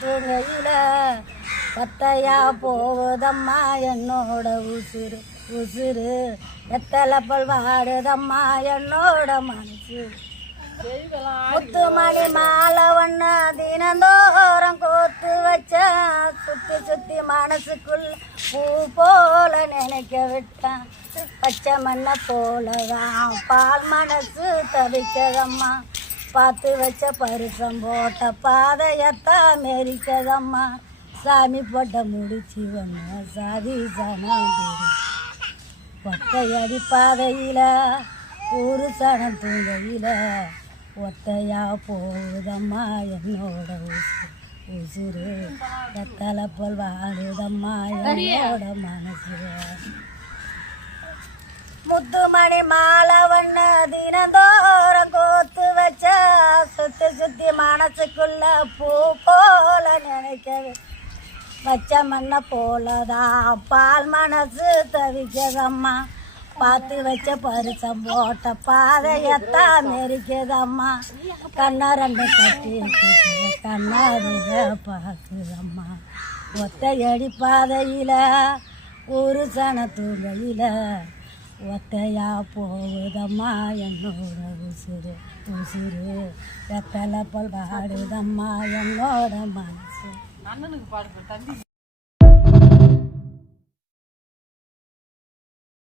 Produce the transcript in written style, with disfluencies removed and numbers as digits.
தூங்கையில பத்தையா போகுதம்மா என்னோட உசுறு உசுறு எத்தலப்பல் வாடுதம்மா என்னோட மனசு முத்துமணி மாலை ஒன்று தினந்தோறும் கோத்து வச்ச சுத்தி சுத்தி மனசுக்குள்ள பூ போல நினைக்க விட்டான் பச்சை மண்ணை போலதான் பால் மனசு தவிக்கதம்மா பார்த்து வச்ச பருசம் போட்ட பாதையத்தான் மெரிக்கதம்மா சாமி போட்ட முடிச்சு வந்த சாதி சனம் ஒத்தையடி பாதையில ஊரு சனம் தூங்கையில ஒத்தையா போகுதம்மா என்னோட உசுறு எத்தலை போல் வாழுதம்மா என்னோட மனசு முத்துமணி மாலை ஒன்று தினந்தோறும் கோத்து வச்ச சுத்தி சுத்தி மனசுக்குள்ள பூ போல நினைக்கவே பச்சை மண்ணை போலதான் பால் மனசு தவிக்கதம்மா பார்த்து வச்ச பரிசம் போட்ட பாதையத்தான் மெரிக்கதம்மா கண்ணா ரெண்டு கட்டி கண்ணாடிக பார்க்குதம்மா ஒத்தையடி பாதையில ஒரு சன தூங்கையில ஒத்தையா போகுதம்மா என்னோட உசுறு உசுறு எத்தலை போல் பாடுதம்மா என்னோட மனசு.